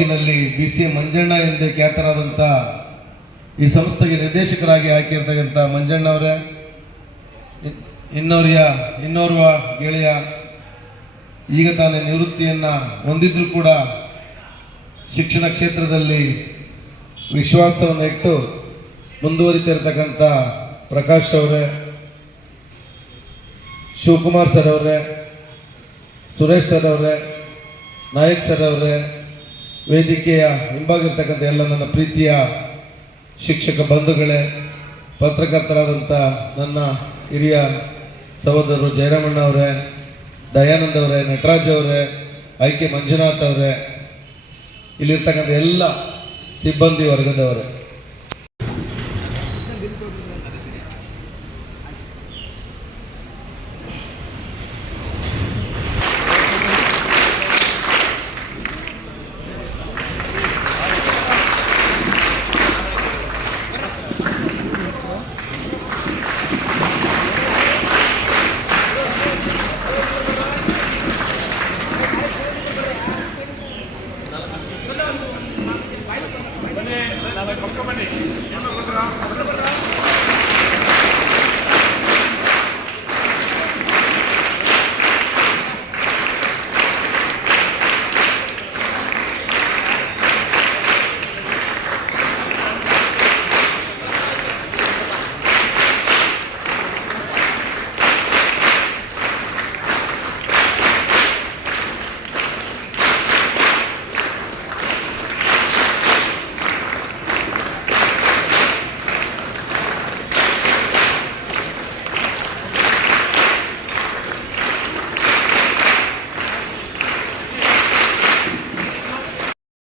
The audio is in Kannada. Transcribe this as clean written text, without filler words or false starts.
ತಾಲೂಕಿನಲ್ಲಿ BCA ಮಂಜಣ್ಣ ಎಂದೇ ಖ್ಯಾತರಾದಂಥ ಈ ಸಂಸ್ಥೆಗೆ ನಿರ್ದೇಶಕರಾಗಿ ಆಯ್ಕೆಯಿರ್ತಕ್ಕಂಥ ಮಂಜಣ್ಣ ಅವರೇ, ಇನ್ನೋರ್ವ ಗೆಳೆಯ ಈಗ ತಾನೇ ನಿವೃತ್ತಿಯನ್ನು ಹೊಂದಿದ್ರು ಕೂಡ ಶಿಕ್ಷಣ ಕ್ಷೇತ್ರದಲ್ಲಿ ವಿಶ್ವಾಸವನ್ನು ಇಟ್ಟು ಮುಂದುವರಿತಿರ್ತಕ್ಕಂಥ ಪ್ರಕಾಶ್ ಅವರೇ, ಶಿವಕುಮಾರ್ ಸರ್ ಅವರೇ, ಸುರೇಶ್ ಸರ್ ಅವರೇ, ನಾಯಕ್ ಸರ್ ಅವರೇ, ವೇದಿಕೆಯ ಹಿಂಭಾಗಿರ್ತಕ್ಕಂಥ ಎಲ್ಲ ನನ್ನ ಪ್ರೀತಿಯ ಶಿಕ್ಷಕ ಬಂಧುಗಳೇ, ಪತ್ರಕರ್ತರಾದಂಥ ನನ್ನ ಹಿರಿಯ ಸಹೋದರರು ಜಯರಾಮಣ್ಣ ಅವರೇ, ದಯಾನಂದ್ ಅವರೇ, ನಟರಾಜ್ ಅವರೇ, IK ಮಂಜುನಾಥ್ ಅವರೇ, ಇಲ್ಲಿರ್ತಕ್ಕಂಥ ಎಲ್ಲ ಸಿಬ್ಬಂದಿ ವರ್ಗದವರೇ, ಬನ್ನಿ